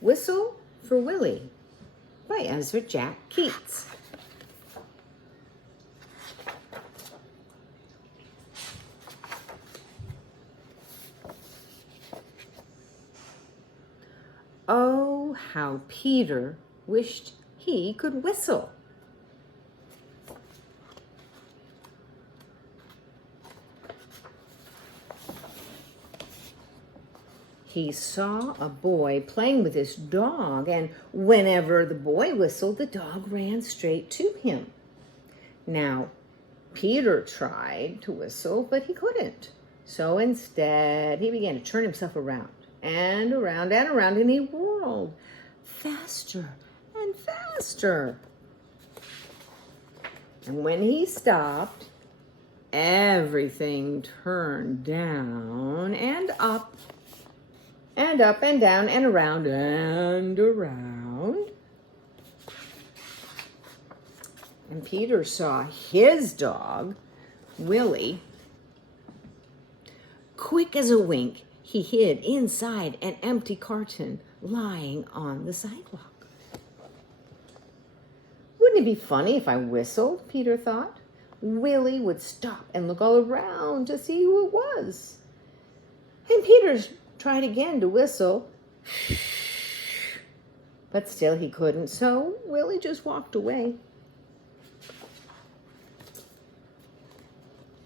Whistle for Willie by Ezra Jack Keats. Oh, how Peter wished he could whistle. He saw a boy playing with his dog, and whenever the boy whistled, the dog ran straight to him. Now, Peter tried to whistle, but he couldn't. So instead, he began to turn himself around and around and around, and he whirled faster and faster. And when he stopped, everything turned down and up and up and down and around and around. And Peter saw his dog, Willie. Quick as a wink, he hid inside an empty carton lying on the sidewalk. Wouldn't it be funny if I whistled, Peter thought. Willie would stop and look all around to see who it was. And Peter tried again to whistle, but still he couldn't, so Willie just walked away.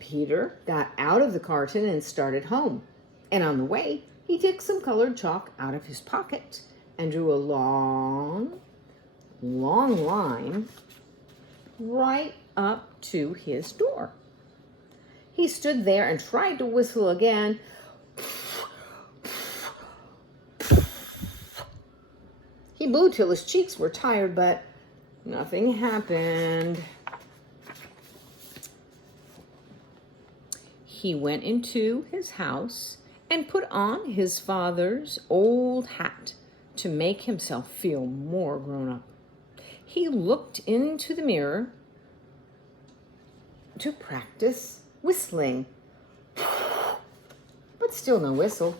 Peter got out of the carton and started home, and on the way, he took some colored chalk out of his pocket and drew a long line right up to his door. He stood there and tried to whistle again. He blew till his cheeks were tired, but nothing happened. He went into his house and put on his father's old hat to make himself feel more grown up. He looked into the mirror to practice whistling, but still no whistle.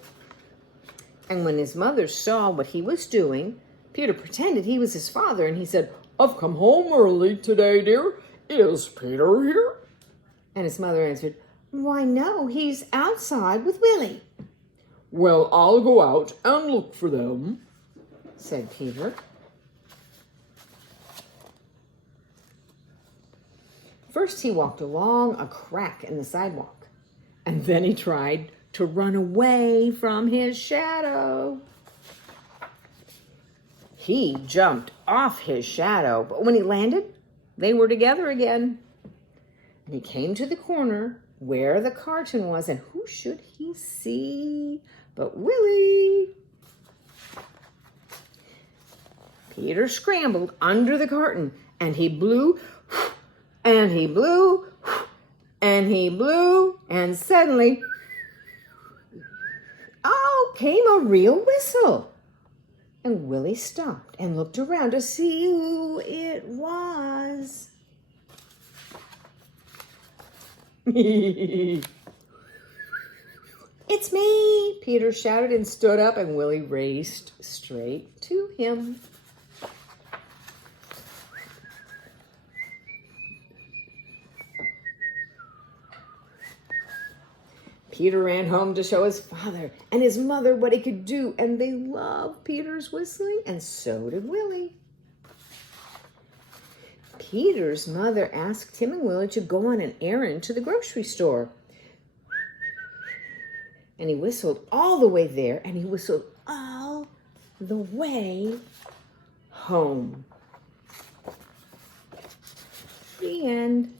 And when his mother saw what he was doing, Peter pretended he was his father, and he said, "I've come home early today, dear. Is Peter here?" And his mother answered, "Why, no, he's outside with Willie." "Well, I'll go out and look for them," said Peter. First, he walked along a crack in the sidewalk, and then he tried to run away from his shadow. He jumped off his shadow, but when he landed, they were together again. And he came to the corner where the carton was, and who should he see but Willie? Peter scrambled under the carton, and he blew, and he blew, and he blew, and suddenly, came a real whistle. And Willie stopped and looked around to see who it was. "It's me," Peter shouted and stood up, and Willie raced straight to him. Peter ran home to show his father and his mother what he could do, and they loved Peter's whistling, and so did Willie. Peter's mother asked him and Willie to go on an errand to the grocery store. And he whistled all the way there, and he whistled all the way home. The end.